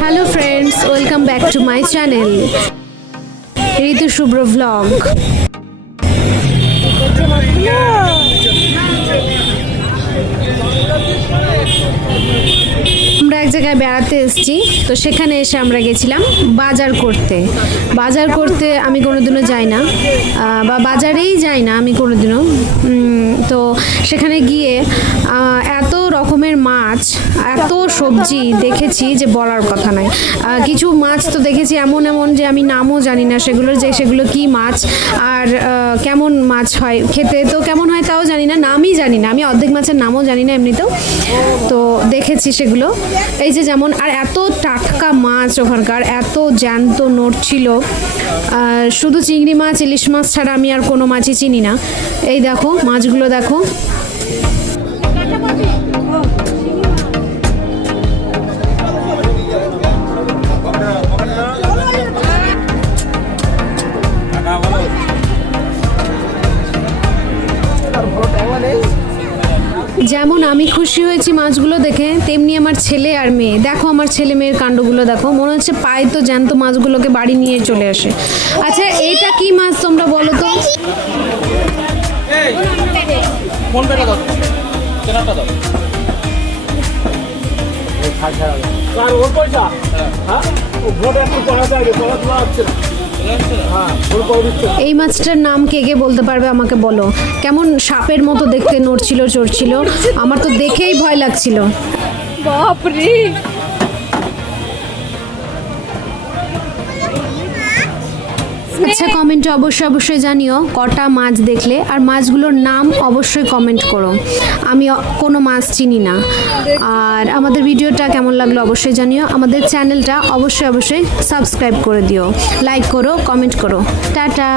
Hello friends welcome back to my channel Ritu Shubhra vlog এক জায়গায় বেড়াতে এসেছি, তো সেখানে এসে আমরা গেছিলাম বাজার করতে। বাজার করতে আমি কোনোদিনও যাই না বা বাজারেই যাই না আমি কোনোদিনও। তো সেখানে গিয়ে এত রকমের মাছ, এত সবজি দেখেছি যে বলার কথা নয় কিছু মাছ তো দেখেছি এমন এমন যে আমি নামও জানি না সেগুলোর যে সেগুলো কি মাছ আর কেমন মাছ হয়, খেতে তো কেমন হয় তাও জানি না, নামই জানি না। আমি অর্ধেক মাছের নামও জানি না এমনিতেও। তো দেখেছি সেগুলো। এই যে যেমন, আর এত টাটকা মাছ ওখানকার, এত জ্যান্ত নড়ছিল শুধু চিংড়ি মাছ, ইলিশ মাছ ছাড়া আমি আর কোনো মাছই চিনি না। এই দেখো, মাছগুলো দেখো। যেমন আমি খুশি হয়েছি মাছগুলো দেখে, তেমনি আমার ছেলে আর মেয়ে। দেখো আমার ছেলে মেয়ের কাণ্ডগুলো দেখো। মনে হচ্ছে পায় তো জ্যান্ত মাছগুলোকে বাড়ি নিয়ে চলে আসে। আচ্ছা এটা কি মাছ তোমরা বলো তো? আর ওর পয়সা হ্যাঁ। ভোট একটু পড়াতে আগে পড়াশোনা হচ্ছে না হ্যাঁ করে এই মাছটার নাম কে কে বলতে পারবে আমাকে বলো? কেমন সাপের মতো দেখতে নড়ছিল, চড়ছিল? আমার তো দেখেই ভয় লাগছিল। বাপরে! আচ্ছা কমেন্টে অবশ্যই অবশ্যই জানিও। কটা মাছ দেখলে, আর মাছগুলোর নাম অবশ্যই কমেন্ট করো। আমি কোনো মাছ চিনি না। আর আমাদের ভিডিওটা কেমন লাগল অবশ্যই জানিও। আমাদের চ্যানেলটা অবশ্যই অবশ্যই সাবস্ক্রাইব করে দিও। লাইক করো কমেন্ট করো। টাটা!